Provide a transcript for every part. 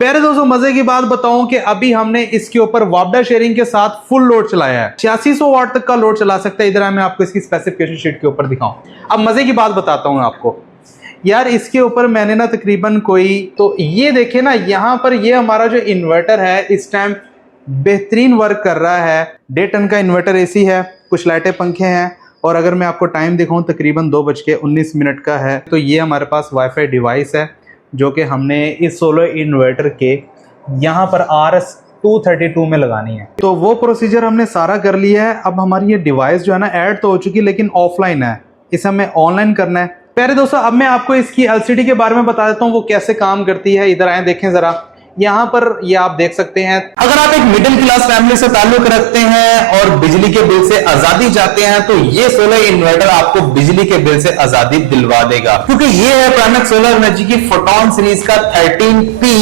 प्यारे दोस्तों, मजे की बात बताऊं कि अभी हमने इसके ऊपर वापडा शेयरिंग के साथ फुल लोड चलाया है। 8600 वाट तक का लोड चला सकता है। इधर मैं आपको इसकी स्पेसिफिकेशन शीट के ऊपर दिखाऊं। अब मजे की बात बताता हूं आपको यार, इसके ऊपर मैंने ना तकरीबन तो ये देखे ना, यहाँ पर ये हमारा जो इन्वर्टर है इस टाइम बेहतरीन वर्क कर रहा है। 1.5 टन का इन्वर्टर एसी है, कुछ लाइटें पंखे हैं, और अगर मैं आपको टाइम दिखाऊं तकरीबन 2:19 का है। तो ये हमारे पास वाईफाई डिवाइस है जो कि हमने इस सोलर इन्वर्टर के यहाँ पर RS-232 में लगानी है। तो वो प्रोसीजर हमने सारा कर लिया है। अब हमारी ये डिवाइस जो है ना ऐड तो हो चुकी, लेकिन ऑफलाइन है, इसे हमें ऑनलाइन करना है। प्यारे दोस्तों, अब मैं आपको इसकी LCD के बारे में बता देता हूँ वो कैसे काम करती है। इधर आए देखें जरा, यहाँ पर ये आप देख सकते हैं। अगर आप एक मिडिल क्लास फैमिली से ताल्लुक रखते हैं और बिजली के बिल से आजादी चाहते हैं तो ये सोलर इन्वर्टर आपको बिजली के बिल से आजादी दिलवा देगा, क्योंकि ये है प्राइमेक्स सोलर एनर्जी की फोटोन सीरीज का 13P,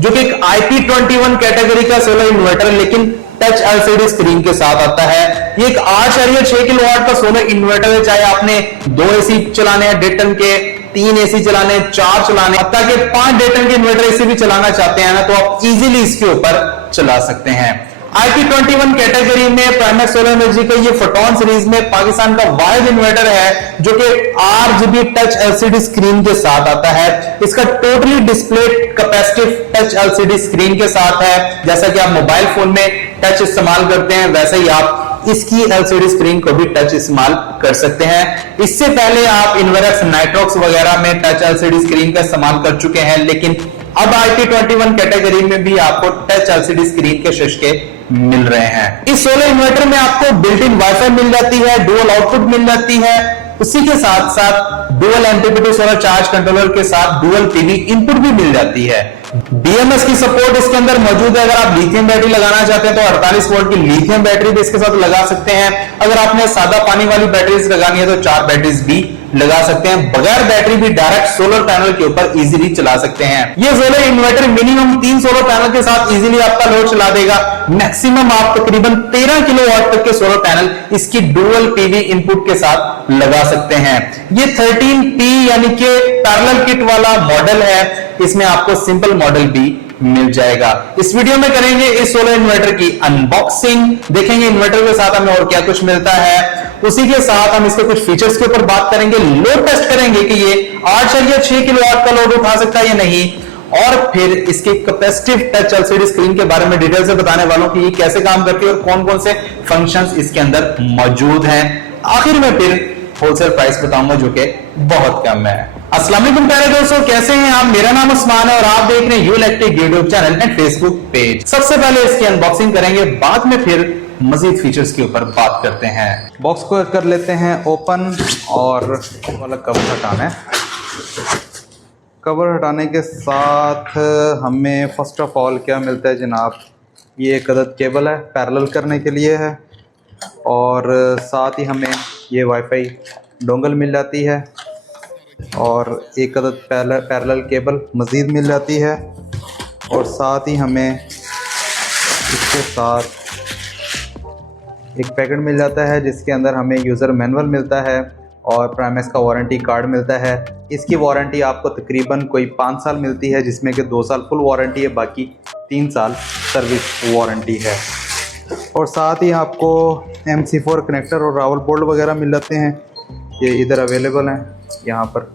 जो कि एक IP21 कैटेगरी का सोलर इन्वर्टर लेकिन टच LCD स्क्रीन के साथ आता है। ये एक 8.6 किलोवाट का सोलर इन्वर्टर है। चाहे आपने 2 AC चलाने हैं 1.5 टन के, 3 AC चलाने, 4 चलाने, अब तक 5 1.5 टन के इन्वर्टर एसी भी चलाना चाहते हैं ना, तो आप इजीली इसके ऊपर चला सकते हैं। IP21 कैटेगरी में प्राइमेक्स सोलर एनर्जी का ये फोटोन सीरीज में पाकिस्तान का वाइड इन्वर्टर है जो कि RGB टच LCD स्क्रीन के साथ आता है। इसका totally display capacitive touch LCD screen के साथ है। जैसा कि आप मोबाइल फोन में टच इस्तेमाल करते हैं वैसे ही आप इसकी LCD स्क्रीन को भी टच इस्तेमाल कर सकते हैं। इससे पहले आप इन्वर्क्स नाइट्रॉक्स वगैरह में टच LCD स्क्रीन का इस्तेमाल कर चुके हैं, लेकिन अब IP21 कैटेगरी में भी आपको टच LCD स्क्रीन के शीशे मिल रहे हैं। इस सोलर इन्वर्टर में आपको बिल्ट इन वाईफाई मिल जाती है, डुअल आउटपुट मिल जाती है, उसी के साथ साथ dual MPPT solar charge controller के साथ डुअल PV इनपुट भी मिल जाती है। BMS की सपोर्ट इसके अंदर मौजूद है। अगर आप लिथियम बैटरी लगाना चाहते हैं तो 48 वोल्ट की लिथियम बैटरी भी इसके साथ लगा सकते हैं। अगर आपने सादा पानी वाली बैटरीज लगानी है तो 4 बैटरीज भी लगा सकते हैं। बगैर बैटरी भी डायरेक्ट सोलर पैनल के ऊपर इजीली चला सकते हैं। ये solar inverter minimum 3 solar panel के साथ इजीली आपका लोड चला देगा। मैक्सिमम आप तकरीबन 13 किलोवाट तक के सोलर पैनल इसकी डुअल PV इनपुट के साथ लगा सकते हैं। ये 13P यानी कि पैरेलल किट वाला मॉडल है। इसमें आपको सिंपल मॉडल भी मिल जाएगा। इस वीडियो में करेंगे इस सोलर इन्वर्टर की अनबॉक्सिंग, देखेंगे इन्वर्टर के साथ हमें और क्या कुछ मिलता है। उसी के साथ हम इसके कुछ फीचर्स के ऊपर बात करेंगे, लोड टेस्ट करेंगे कि ये 8.6 किलोवाट का लोड उठा सकता है या नहीं, और फिर इसके कैपेसिटिव टच LCD स्क्रीन के बारे में डिटेल से बताने वालों कि ये कैसे काम करती है और कौन कौन से फंक्शंस इसके अंदर मौजूद हैं। आखिर में फिर होलसेल प्राइस बताऊंगा जो कि बहुत कम है। अस्सलाम वालेकुम प्यारे दोस्तों, कैसे हैं आप? मेरा नाम उस्मान है और आप देख रहे हैं UL Tech YouTube channel and Facebook page. सबसे पहले इसकी अनबॉक्सिंग करेंगे, बाद में फिर मजीद फीचर्स के ऊपर बात करते हैं। बॉक्स को कर लेते हैं ओपन, और वाला कवर हटाना है। कवर हटाने के साथ हमें फर्स्ट ऑफ ऑल क्या मिलता है जनाब, ये एक अदद केबल है, पैरेलल करने के लिए है, और साथ ही हमें ये वाईफाई डोंगल मिल जाती है, और एक अदद पैरेलल केबल मज़ीद मिल जाती है, और साथ ही हमें इसके साथ एक पैकेट मिल जाता है जिसके अंदर हमें यूज़र मैनुअल मिलता है और प्राइमेक्स का वारंटी कार्ड मिलता है। इसकी वारंटी आपको तकरीबन कोई 5 साल मिलती है, जिसमें कि 2 साल फुल वारंटी है, बाकी 3 साल सर्विस वारंटी है। और साथ ही आपको MC4 कनेक्टर और रावल बोल्ट वगैरह मिल जाते हैं, ये इधर अवेलेबल हैं। यहाँ पर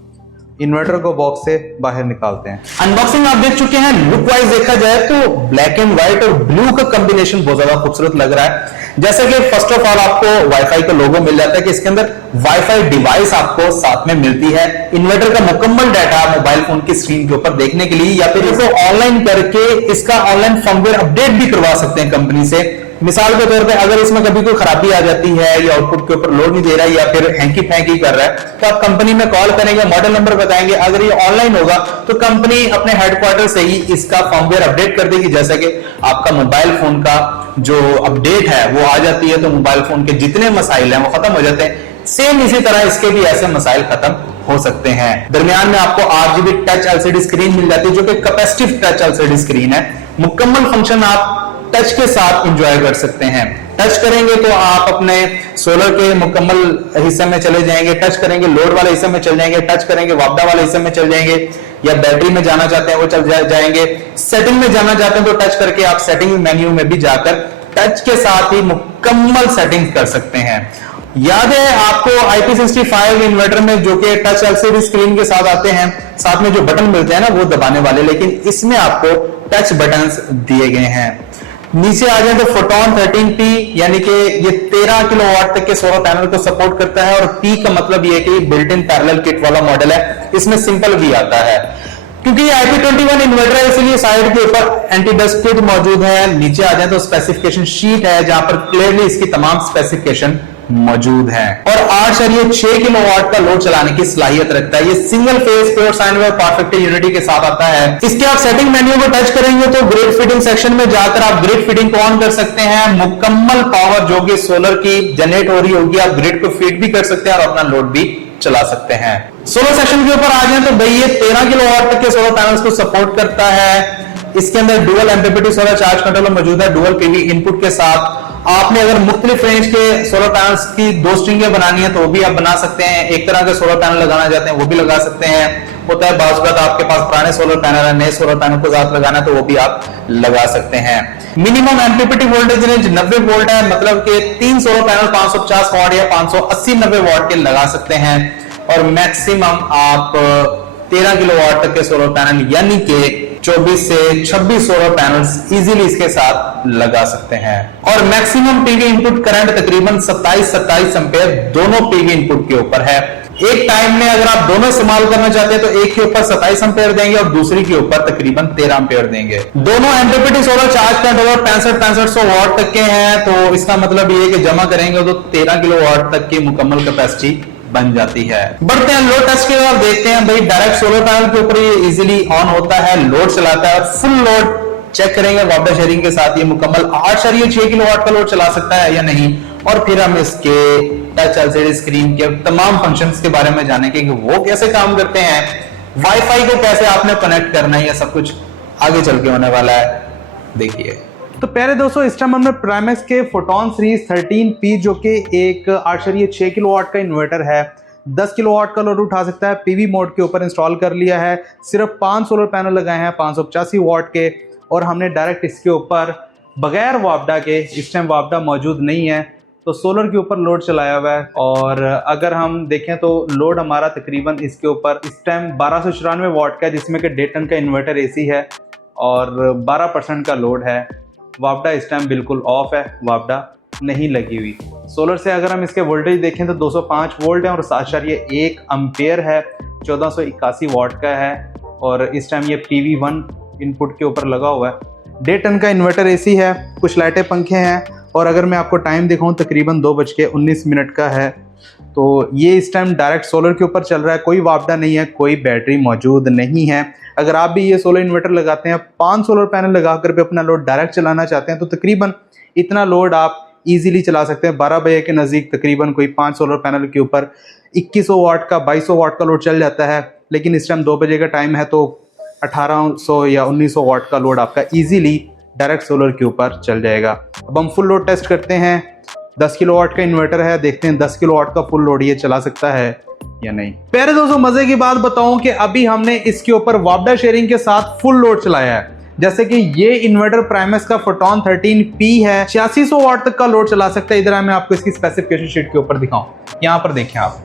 इन्वर्टर को बॉक्स से बाहर निकालते हैं। अनबॉक्सिंग आप देख चुके हैं। लुक वाइज देखा जाए तो ब्लैक एंड व्हाइट और ब्लू का कॉम्बिनेशन बहुत ज्यादा खूबसूरत लग रहा है। जैसा कि फर्स्ट ऑफ ऑल आपको वाईफाई का लोगो मिल जाता है कि इसके अंदर वाईफाई डिवाइस आपको साथ में मिलती है। इन्वर्टर का मुकम्मल डाटा मोबाइल फोन की स्क्रीन के ऊपर देखने के लिए, या फिर इसको ऑनलाइन करके इसका ऑनलाइन फर्मवेयर अपडेट भी करवा सकते हैं कंपनी से। मिसाल के तौर पे अगर इसमें कभी कोई खराबी आ जाती है या आउटपुट के ऊपर लोड नहीं दे रहा है या फिर हैंकी फैंकी कर रहा है, तो आप कंपनी में कॉल करेंगे, मॉडल नंबर बताएंगे। अगर ये ऑनलाइन होगा तो कंपनी अपने हेडक्वार्टर से ही इसका फर्मवेयर अपडेट कर देगी। जैसा कि आपका मोबाइल फोन का जो अपडेट है वो आ जाती है तो मोबाइल फोन के जितने मसाइल हैं वो खत्म हो जाते हैं। सेम इसी तरह इसके भी ऐसे मसाइल खत्म हो सकते हैं। दरमियान में आपको RGB टच LCD स्क्रीन मिल जाती है जो कि कैपेसिटिव टच LCD स्क्रीन है। मुकम्मल फंक्शन आप टच के साथ एंजॉय कर सकते हैं। टच करेंगे तो आप अपने सोलर के मुकम्मल हिस्से में चले जाएंगे, टच करेंगे लोड वाले हिस्से में चल जाएंगे, टच करेंगे वापडा वाले हिस्से में चल जाएंगे, या बैटरी में जाना चाहते हैं वो चल जाएंगे। सेटिंग में जाना चाहते हैं तो टच करके आप सेटिंग मेन्यू में भी जाकर टच के साथ ही मुकम्मल सेटिंग कर सकते हैं। याद है आपको IP65 इन्वर्टर में जो कि टच LCD स्क्रीन के साथ आते हैं, साथ में जो बटन मिलते हैं ना वो दबाने वाले, लेकिन इसमें आपको टच बटन्स दिए गए हैं। नीचे आ जाए तो फोटोन 13P यानी कि ये 13 किलोवाट तक के सोलर पैनल को सपोर्ट करता है, और P का मतलब ये है कि बिल्ट इन पैरेलल किट वाला मॉडल है, इसमें सिंपल भी आता है। क्योंकि ये IP21 इन्वर्टर है इसलिए साइड के ऊपर एंटी डस्ट किट मौजूद है। नीचे आ जाए तो स्पेसिफिकेशन शीट है जहां पर क्लियरली इसकी तमाम स्पेसिफिकेशन मौजूद है, और 8.6 किलोवाट का लोड चलाने की सलाहियत रखता है। ये single phase pure sine wave perfect unity के साथ आता है। इसके आप सेटिंग मेन्यू को टच करेंगे तो ग्रिड फिटिंग सेक्शन में जाकर आप ग्रिड फिटिंग को ऑन कर सकते हैं। मुकम्मल पावर जो कि सोलर की जनरेट हो रही होगी आप ग्रिड को फीड भी कर सकते हैं और अपना लोड भी चला सकते हैं। सोलर सेक्शन के ऊपर आ जाए तो भाई ये 13 किलोवाट तक के सोलर पैनल्स को सपोर्ट करता है। इसके अंदर dual MPPT solar charge controller मौजूद है डुअल पीवी इनपुट के साथ। आपने अगर मुख्तलिफ रेंज के सोलर पैनल्स की 2 स्ट्रिंगें बनानी है तो वो भी आप बना सकते हैं। एक तरह के सोलर पैनल लगाना चाहते हैं वो भी लगा सकते हैं। होता है बाज़ वक़्त आपके पास पुराने सोलर पैनल है, नए सोलर पैनल को साथ लगाना है तो वो भी आप लगा सकते हैं। Minimum MPPT voltage range 90 volt है, मतलब कि 3 सोलर पैनल 550 वाट या 580-90 वाट के लगा सकते हैं, और मैक्सिमम आप 13 किलोवाट तक के सोलर पैनल यानी कि 24 से 26 सोलर पैनल्स इजीली इसके साथ लगा सकते हैं। और मैक्सिमम पीवी इनपुट करंट तकरीबन 27 एम्पीयर दोनों पीवी इनपुट के ऊपर है। एक टाइम में अगर आप दोनों इस्तेमाल करना चाहते हैं तो एक के ऊपर 27 एम्पीयर देंगे और दूसरी के ऊपर तकरीबन 13 एम्पीयर देंगे। दोनों एमपीपीटी सोलर चार्ज कंट्रोलर 6500 वाट तक के हैं, तो इसका मतलब ये है कि जमा करेंगे तो 13 किलोवाट तक की मुकम्मल कैपेसिटी बन जाती है। बढ़ते हैं लोड टेस्ट के बाद, देखते हैं भाई डायरेक्ट सोलर पैनल के ऊपर ये इजीली ऑन होता है, लोड चलाता है और फुल लोड चेक करेंगे वापडा शेयरिंग के साथ ये मुकम्मल 8.6 किलोवाट का लोड चला सकता है या नहीं, और फिर हम इसके टच एलसीडी स्क्रीन के तमाम फंक्शंस के बारे में जानेंगे कि वो कैसे काम करते हैं, वाईफाई को कैसे आपने कनेक्ट करना है, ये सब कुछ आगे चल के होने वाला है। देखिए तो प्यारे दोस्तों, इस टाइम हमने प्राइमेक्स के फोटोन सीरीज 13P जो कि एक 8.6 किलोवाट का इन्वर्टर है, 10 किलोवाट का लोड उठा सकता है, पीवी मोड के ऊपर इंस्टॉल कर लिया है। सिर्फ 5 सोलर पैनल लगाए हैं 585 वाट के, और हमने डायरेक्ट इसके ऊपर बगैर वापडा के, इस टाइम वापडा मौजूद नहीं है तो सोलर के ऊपर लोड चलाया हुआ है। और अगर हम देखें तो लोड हमारा तकरीबन इसके ऊपर इस टाइम 1294 वाट का है, जिसमें कि 1.5 टन का इन्वर्टर एसी है और 12% का लोड है। वापडा इस टाइम बिल्कुल ऑफ है, वापडा नहीं लगी हुई। सोलर से अगर हम इसके वोल्टेज देखें तो 205 वोल्ट है और 7.1 एम्पेयर है, 1481 वाट का है, और इस टाइम ये PV1 इनपुट के ऊपर लगा हुआ है। 1.5 टन का इन्वर्टर एसी है, कुछ लाइटें पंखे हैं, और अगर मैं आपको टाइम दिखाऊं तकरीबन 2:19 का है। तो ये इस टाइम डायरेक्ट सोलर के ऊपर चल रहा है, कोई वापडा नहीं है, कोई बैटरी मौजूद नहीं है। अगर आप भी ये सोलर इन्वर्टर लगाते हैं, 5 सोलर पैनल लगाकर भी अपना लोड डायरेक्ट चलाना चाहते हैं तो तकरीबन इतना लोड आप इजीली चला सकते हैं। 12 बजे के नज़दीक तकरीबन कोई 5 सोलर पैनल के ऊपर 2100 वाट का 2200 वाट का लोड चल जाता है, लेकिन इस टाइम 2 बजे का टाइम है तो 1800 या 1900 वाट का लोड आपका इजीली डायरेक्ट सोलर के ऊपर चल जाएगा। अब हम फुल लोड टेस्ट करते हैं। 10 किलोवाट का इन्वर्टर है, देखते हैं 10 किलोवाट का फुल लोड ये चला सकता है या नहीं। प्यारे दोस्तों, मजे की बात बताऊं कि अभी हमने इसके ऊपर वापडा शेयरिंग के साथ फुल लोड चलाया है। जैसे कि ये इन्वर्टर प्राइमेक्स का फोटोन 13P है, 8600 वाट तक का लोड चला सकता है। इधर मैं आपको इसकी स्पेसिफिकेशन शीट के ऊपर दिखाऊं, यहाँ पर देखें आप,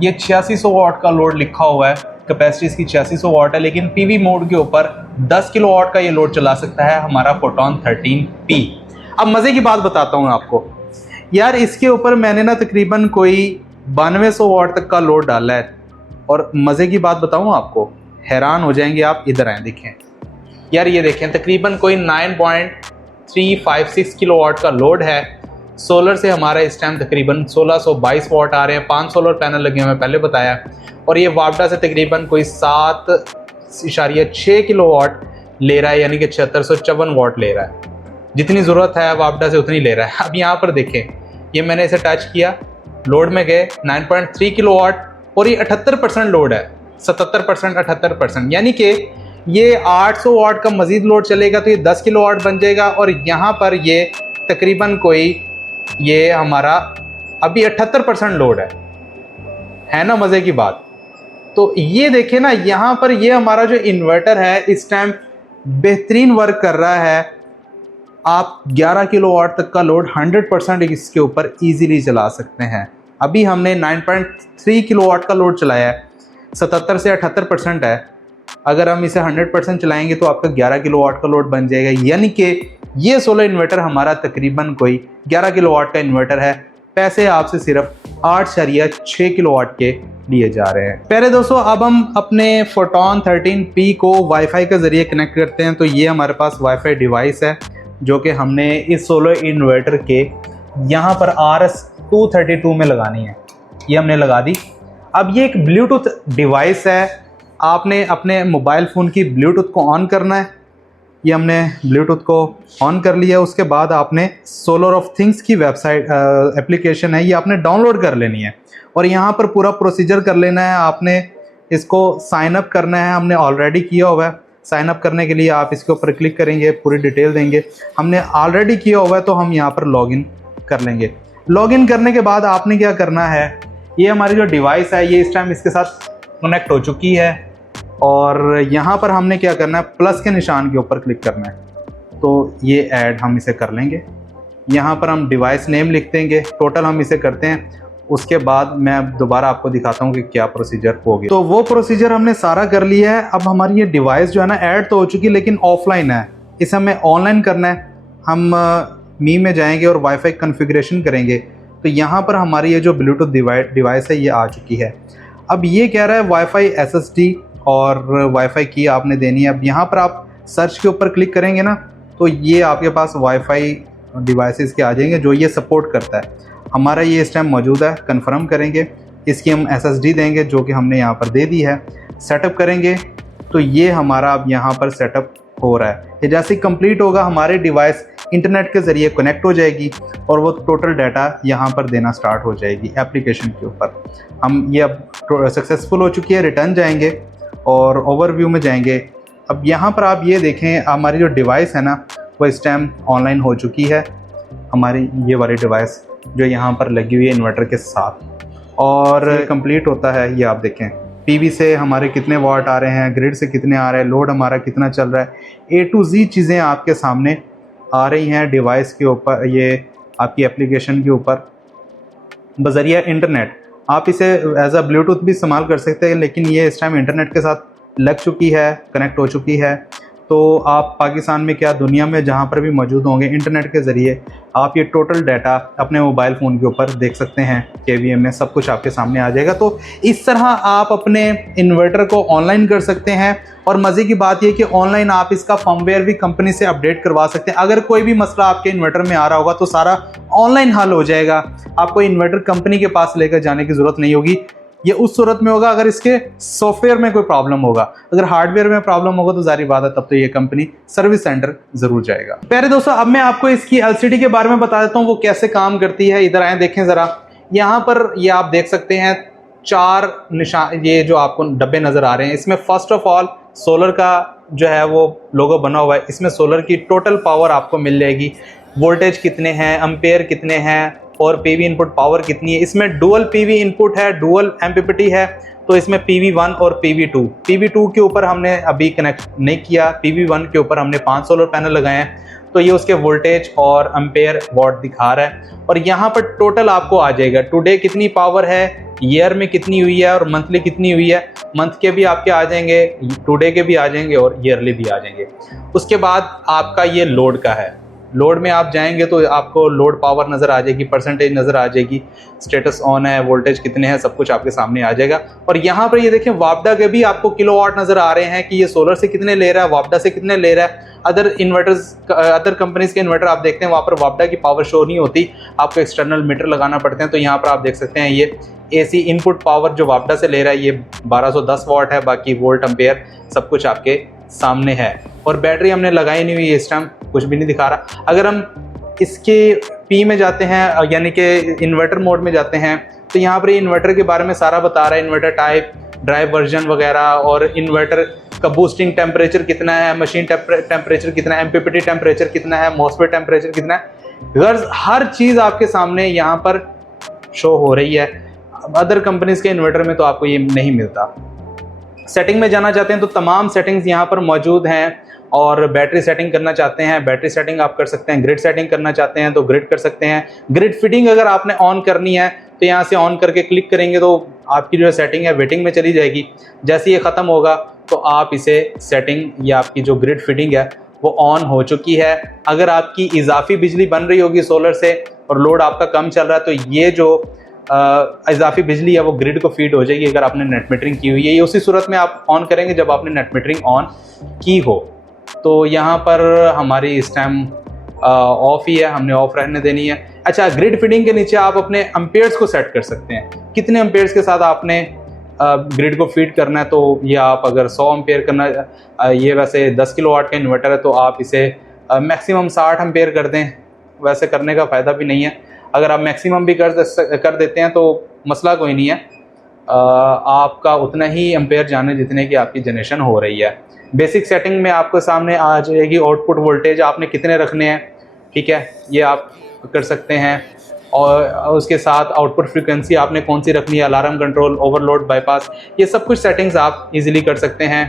ये 8600 वाट का लोड लिखा हुआ है, कैपेसिटी इसकी 8600 वाट है, लेकिन पीवी मोड के ऊपर 10 किलोवाट का ये लोड चला सकता है हमारा फोटोन 13P। अब मजे की बात बताता हूँ आपको यार, इसके ऊपर मैंने ना तकरीबन कोई 9200 वाट तक का लोड डाला है, और मजे की बात बताऊँ आपको, हैरान हो जाएंगे आप। इधर आए देखें यार, ये देखें तकरीबन कोई 9.356 किलोवाट का लोड है। सोलर से हमारा इस टाइम तकरीबन 1622 वाट आ रहे हैं, 5 सोलर पैनल लगे हुए पहले बताया, और ये वापडा से तकरीबन कोई 7.6 किलोवाट ले रहा है, यानी कि 7654 वाट ले रहा है। जितनी ज़रूरत है वापडा से उतनी ले रहा है। अब यहाँ पर देखें, ये मैंने इसे टच किया, लोड में गए 9.3 किलोवाट, और ये 78% लोड है, 77% 78%, यानी कि ये 800 वाट का मजीद लोड चलेगा तो ये 10 किलोवाट बन जाएगा, और यहाँ पर ये तकरीबन कोई ये हमारा अभी 78% लोड है ना। मज़े की बात, तो तो ये देखिए ना, यहाँ पर ये हमारा जो इन्वर्टर है इस टाइम बेहतरीन वर्क कर रहा है। आप 11 किलोवाट तक का लोड 100% इसके ऊपर इजीली चला सकते हैं। अभी हमने 9.3 किलोवाट का लोड चलाया है, 77 से 78% है। अगर हम इसे 100% चलाएंगे तो आपका 11 किलोवाट का लोड बन जाएगा, यानी कि ये सोलर इन्वर्टर हमारा तकरीबन कोई 11 किलोवाट का इन्वर्टर है। पैसे आपसे सिर्फ 8.6 किलोवाट के लिए जा रहे हैं। प्यारे दोस्तों, अब हम अपने फोटोन 13P को वाईफाई के ज़रिए कनेक्ट करते हैं। तो ये हमारे पास वाईफाई डिवाइस है जो कि हमने इस सोलर इन्वर्टर के यहाँ पर RS-232 में लगानी है। ये हमने लगा दी। अब ये एक ब्लूटूथ डिवाइस है, आपने अपने मोबाइल फ़ोन की ब्लूटूथ को ऑन करना है। ये हमने ब्लूटूथ को ऑन कर लिया। उसके बाद आपने सोलर ऑफ थिंग्स की वेबसाइट एप्लीकेशन है, ये आपने डाउनलोड कर लेनी है और यहाँ पर पूरा प्रोसीजर कर लेना है। आपने इसको साइन अप करना है, हमने ऑलरेडी किया हुआ है। साइन अप करने के लिए आप इसके ऊपर क्लिक करेंगे, पूरी डिटेल देंगे। हमने ऑलरेडी किया हुआ है तो हम यहाँ पर लॉगिन कर लेंगे। लॉगिन करने के बाद आपने क्या करना है, ये हमारी जो डिवाइस है ये इस टाइम इसके साथ कनेक्ट हो चुकी है और यहाँ पर हमने क्या करना है, प्लस के निशान के ऊपर क्लिक करना है। तो ये ऐड हम इसे कर लेंगे। यहाँ पर हम डिवाइस नेम लिख देंगे। टोटल हम इसे करते हैं, उसके बाद मैं दोबारा आपको दिखाता हूँ कि क्या प्रोसीजर हो गया। तो वो प्रोसीजर हमने सारा कर लिया है। अब हमारी ये डिवाइस जो है ना ऐड तो हो चुकी है लेकिन ऑफलाइन है, इसे हमें ऑनलाइन करना है। हम मी में जाएंगे और वाईफाई कॉन्फ़िगरेशन करेंगे। तो यहाँ पर हमारी ये जो ब्लूटूथ डिवाइस है ये आ चुकी है। अब ये कह रहा है वाईफाई SSD और वाईफाई की आपने देनी है। अब यहाँ पर आप सर्च के ऊपर क्लिक करेंगे ना तो ये आपके पास वाईफाई डिवाइसेस के आ जाएंगे जो ये सपोर्ट करता है। हमारा ये इस टाइम मौजूद है, कंफर्म करेंगे। इसकी हम SSD देंगे जो कि हमने यहाँ पर दे दी है। सेटअप करेंगे तो ये हमारा अब यहाँ पर सेटअप हो रहा है। ये जैसे ही कंप्लीट होगा हमारी डिवाइस इंटरनेट के ज़रिए कनेक्ट हो जाएगी और वो टोटल डाटा यहाँ पर देना स्टार्ट हो जाएगी एप्लीकेशन के ऊपर। हम ये अब सक्सेसफुल हो चुकी है। रिटर्न जाएंगे और ओवरव्यू में जाएंगे। अब यहाँ पर आप ये देखें, हमारी जो डिवाइस है ना वो इस टाइम ऑनलाइन हो चुकी है। हमारी ये वाली डिवाइस जो यहाँ पर लगी हुई है इन्वर्टर के साथ, और कंप्लीट होता है। ये आप देखें PV से हमारे कितने वाट आ रहे हैं, ग्रिड से कितने आ रहे हैं, लोड हमारा कितना चल रहा है, A to Z चीज़ें आपके सामने आ रही हैं डिवाइस के ऊपर, ये आपकी एप्लीकेशन के ऊपर बज़रिया इंटरनेट। आप इसे एज अ ब्लूटूथ भी इस्तेमाल कर सकते हैं, लेकिन ये इस टाइम इंटरनेट के साथ लग चुकी है, कनेक्ट हो चुकी है। तो आप पाकिस्तान में क्या दुनिया में जहाँ पर भी मौजूद होंगे इंटरनेट के ज़रिए आप ये टोटल डाटा अपने मोबाइल फ़ोन के ऊपर देख सकते हैं। KVM में सब कुछ आपके सामने आ जाएगा। तो इस तरह आप अपने इन्वर्टर को ऑनलाइन कर सकते हैं। और मज़े की बात यह कि ऑनलाइन आप इसका फर्मवेयर भी कंपनी से अपडेट करवा सकते हैं। अगर कोई भी मसला आपके इन्वर्टर में आ रहा होगा तो सारा ऑनलाइन हल हो जाएगा। आपको इन्वर्टर कंपनी के पास लेकर जाने की ज़रूरत नहीं होगी। ये उस सूरत में होगा अगर इसके सॉफ्टवेयर में कोई प्रॉब्लम होगा। अगर हार्डवेयर में प्रॉब्लम होगा तो जारी बात है तब तो ये कंपनी सर्विस सेंटर जरूर जाएगा। प्यारे दोस्तों, अब मैं आपको इसकी LCD के बारे में बता देता हूँ वो कैसे काम करती है। इधर आए देखें ज़रा, यहाँ पर ये आप देख सकते हैं 4 निशान, ये जो आपको डब्बे नज़र आ रहे हैं। इसमें फर्स्ट ऑफ ऑल सोलर का जो है वो लोगो बना हुआ है। इसमें सोलर की टोटल पावर आपको मिल जाएगी, वोल्टेज कितने हैं, एम्पेयर कितने हैं और PV इनपुट पावर कितनी है। इसमें डुअल PV इनपुट है, डुअल MPPT है। तो इसमें PV1 और PV2 के ऊपर हमने अभी कनेक्ट नहीं किया। PV1 के ऊपर हमने 5 सोलर पैनल लगाए हैं। तो ये उसके वोल्टेज और एम्पेयर वॉट दिखा रहा है। और यहाँ पर टोटल आपको आ जाएगा टुडे कितनी पावर है, ईयर में कितनी हुई है और मंथली कितनी हुई है। मंथ के भी आपके आ जाएंगे, टुडे के भी आ जाएंगे और ईयरली भी आ जाएंगे। उसके बाद आपका ये लोड का है। लोड में आप जाएंगे तो आपको लोड पावर नज़र आ जाएगी, परसेंटेज नज़र आ जाएगी, स्टेटस ऑन है, वोल्टेज कितने हैं, सब कुछ आपके सामने आ जाएगा। और यहाँ पर ये देखें वापडा के भी आपको किलोवाट नज़र आ रहे हैं कि ये सोलर से कितने ले रहा है, वापडा से कितने ले रहा है। अदर कंपनीज के इन्वर्टर आप देखते हैं वहाँ पर वापडा की पावर शो नहीं होती, आपको एक्सटर्नल मीटर लगाना पड़ते हैं। तो यहाँ पर आप देख सकते हैं ये AC इनपुट पावर जो वापडा से ले रहा है ये 1210 वाट है, बाकी वोल्ट एम्पेयर सब कुछ आपके सामने है। और बैटरी हमने लगाई नहीं हुई है, इस टाइम कुछ भी नहीं दिखा रहा। अगर हम इसके P में जाते हैं यानी कि इन्वर्टर मोड में जाते हैं तो यहाँ पर इन्वर्टर के बारे में सारा बता रहा है, इन्वर्टर टाइप, ड्राइव वर्जन वगैरह, और इन्वर्टर का बूस्टिंग टेम्परेचर कितना है, मशीन टेम्परेचर कितना है, MPPT टेम्परेचर कितना है, मॉसफेट टेम्परेचर कितना है। हर चीज़ आपके सामने यहाँ पर शो हो रही है। अदर कंपनीज के इन्वर्टर में तो आपको ये नहीं मिलता। सेटिंग में जाना चाहते हैं तो तमाम सेटिंग्स यहाँ पर मौजूद हैं। और बैटरी सेटिंग करना चाहते हैं, बैटरी सेटिंग आप कर सकते हैं। ग्रिड सेटिंग करना चाहते हैं तो ग्रिड कर सकते हैं। ग्रिड फिटिंग अगर आपने ऑन करनी है तो यहाँ से ऑन करके क्लिक करेंगे तो आपकी जो सेटिंग है वेटिंग में चली जाएगी। जैसे ये ख़त्म होगा तो आप इसे सेटिंग या आपकी जो ग्रिड फिटिंग है वो ऑन हो चुकी है। अगर आपकी इजाफी बिजली बन रही होगी सोलर से और लोड आपका कम चल रहा है तो ये जो इजाफी बिजली है वो ग्रिड को फीड हो जाएगी अगर आपने नेट मीटरिंग की हुई है। ये उसी सूरत में आप ऑन करेंगे जब आपने नेट मीटरिंग ऑन की हो। तो यहाँ पर हमारी इस टाइम ऑफ ही है, हमने ऑफ रहने देनी है। अच्छा, ग्रिड फीडिंग के नीचे आप अपने एम्पेयर्स को सेट कर सकते हैं, कितने एम्पेयर्स के साथ आपने ग्रिड को फीड करना है। तो ये आप अगर 100 एम्पेयर करना, ये वैसे 10 किलोवाट का इन्वर्टर है तो आप इसे मैक्सिमम 60 एम्पेयर कर दें। वैसे करने का फ़ायदा भी नहीं है, अगर आप मैक्सिमम भी कर देते हैं तो मसला कोई नहीं है, आपका उतना ही एम्पेयर जाने जितने की आपकी जनरेशन हो रही है। बेसिक सेटिंग में आपको सामने आ जाएगी आउटपुट वोल्टेज आपने कितने रखने हैं, ठीक है, ये आप कर सकते हैं। और उसके साथ आउटपुट फ्रीक्वेंसी आपने कौन सी रखनी है, अलार्म कंट्रोल, ओवरलोड, बाईपास, ये सब कुछ सेटिंग्स आप इजीली कर सकते हैं।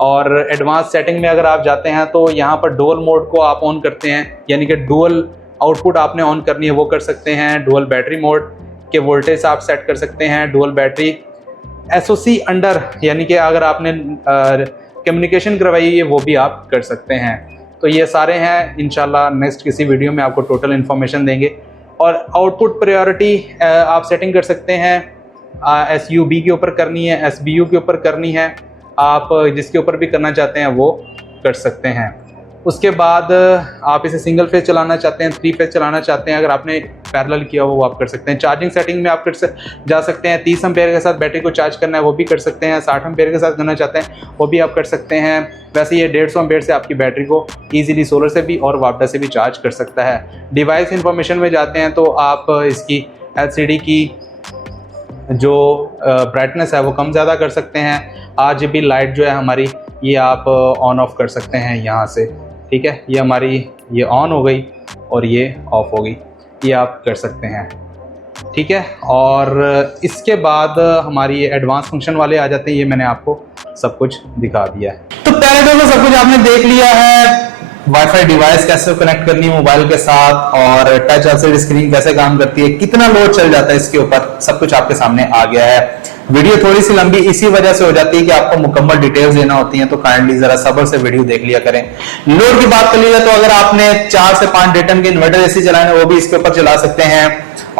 और एडवांस सेटिंग में अगर आप जाते हैं तो यहाँ पर डुअल मोड को आप ऑन करते हैं, यानी कि डुअल आउटपुट आपने ऑन करनी है वो कर सकते हैं। डुअल बैटरी मोड के वोल्टेज आप सेट कर सकते हैं। डुअल बैटरी SOC अंडर, यानी कि अगर आपने कम्युनिकेशन करवाई है वो भी आप कर सकते हैं। तो ये सारे हैं, इंशाल्लाह नेक्स्ट किसी वीडियो में आपको टोटल इन्फॉर्मेशन देंगे। और आउटपुट प्रायोरिटी आप सेटिंग कर सकते हैं, SUB के ऊपर करनी है, SBU के ऊपर करनी है, आप जिसके ऊपर भी करना चाहते हैं वो कर सकते हैं। उसके बाद आप इसे सिंगल फेज चलाना चाहते हैं, 3 फेज चलाना चाहते हैं, अगर आपने पैरेलल किया हो वो आप कर सकते हैं। चार्जिंग सेटिंग में आप जा सकते हैं, 30 एम्पेयर के साथ बैटरी को चार्ज करना है वो भी कर सकते हैं, 60 एम्पेयर के साथ करना चाहते हैं वो भी आप कर सकते हैं। वैसे ये 150 एम्पेयर से आपकी बैटरी को ईजिली सोलर से भी और वापडा से भी चार्ज कर सकता है। डिवाइस इंफॉर्मेशन में जाते हैं तो आप इसकी LCD की जो ब्राइटनेस है वो कम ज़्यादा कर सकते हैं। RGB लाइट जो है हमारी ये आप ऑन ऑफ कर सकते हैं यहाँ से, ठीक है, ये हमारी ये ऑन हो गई और ये ऑफ हो गई, ये आप कर सकते हैं, ठीक है। और इसके बाद हमारी ये एडवांस फंक्शन वाले आ जाते हैं, ये मैंने आपको सब कुछ दिखा दिया है। तो पहले तो सब कुछ आपने देख लिया है, वाईफाई डिवाइस कैसे कनेक्ट करनी है मोबाइल के साथ, और टच एलसीडी स्क्रीन कैसे काम करती है, कितना लोड चल जाता है इसके ऊपर, सब कुछ आपके सामने आ गया है। वीडियो थोड़ी सी लंबी इसी वजह से हो जाती है कि आपको मुकम्मल डिटेल्स देना होती हैं, तो काइंडली जरा सब्र से वीडियो देख लिया करें। लोड की बात कर लीजिए तो अगर आपने 4 से 5 डेटन के इन्वर्टर एसी चलाने वो भी इसके ऊपर चला सकते हैं,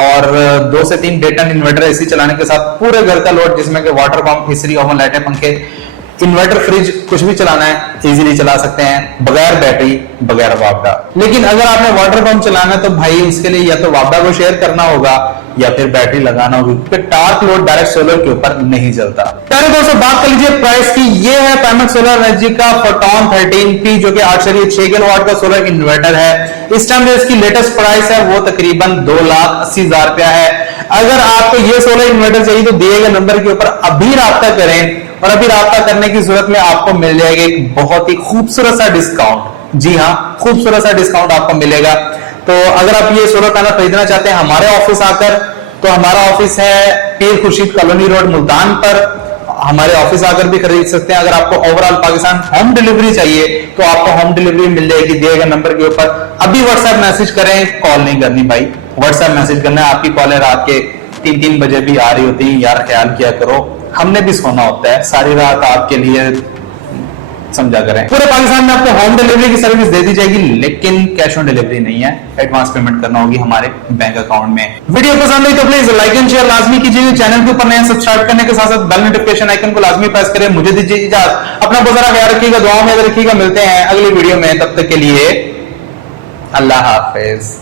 और 2 से 3 डेटन इन्वर्टर एसी चलाने के साथ पूरे घर का लोड, जिसमें कि वाटर पंप, इस्त्री, ओवन, लाइटें, पंखे, इन्वर्टर, फ्रिज कुछ भी चलाना है इजीली चला सकते हैं बगैर बैटरी, बगैर वापडा। लेकिन अगर आपने वाटर पंप चलाना है तो भाई उसके लिए या तो वापडा को शेयर करना होगा या फिर बैटरी लगाना होगी, क्योंकि टार्क लोड डायरेक्ट सोलर के ऊपर नहीं चलता। पहले दोस्तों बात कर लीजिए प्राइस की। ये है पैमेक्स सोलर एनर्जी का फोटोन 13P जो कि 8.6 किलोवाट का सोलर इन्वर्टर है। इस टाइम जो इसकी लेटेस्ट प्राइस है वो तकरीबन 2,80,000 रुपया है। अगर आपको ये सोलर इन्वर्टर चाहिए तो दिए गए नंबर के ऊपर अभी राब्ता करें, और अभी राब्ता करने की सूरत में आपको मिल जाएगा एक बहुत ही खूबसूरत सा डिस्काउंट। जी हाँ, खूबसूरत सा डिस्काउंट आपको मिलेगा। तो अगर आप ये सोलर पैनल खरीदना चाहते हैं हमारे ऑफिस आकर, तो हमारा ऑफिस है पीर खुर्शीद कॉलोनी रोड मुल्तान पर, हमारे ऑफिस आकर भी खरीद सकते हैं। अगर आपको ओवरऑल पाकिस्तान होम डिलीवरी चाहिए तो आपको होम डिलीवरी मिल जाएगी दिए गए नंबर के ऊपर। अभी व्हाट्सएप मैसेज करें, कॉल नहीं करनी भाई, व्हाट्सएप मैसेज करना है। आपकी कॉलें रात के 3-3 बजे भी आ रही होती है, यार ख्याल किया करो, हमने भी सोना होता है, सारी रात आपके लिए समझा करें। पूरे पाकिस्तान में आपको होम डिलीवरी की सर्विस दे दी जाएगी, लेकिन कैश ऑन डिलीवरी नहीं है, एडवांस पेमेंट करना होगी हमारे बैंक अकाउंट में। वीडियो पसंद आई तो प्लीज लाइक एंड शेयर लाजमी कीजिए। चैनल के ऊपर नए सब्सक्राइब करने के साथ साथ बेल नोटिफिकेशन आइकन को लाजमी प्रेस करें। मुझे दीजिए इजाजत, अपना बहुत सारा ख्याल रखिएगा, दुआ में रखिएगा। मिलते हैं अगली वीडियो में, तब तक के लिए अल्लाह हाफिज।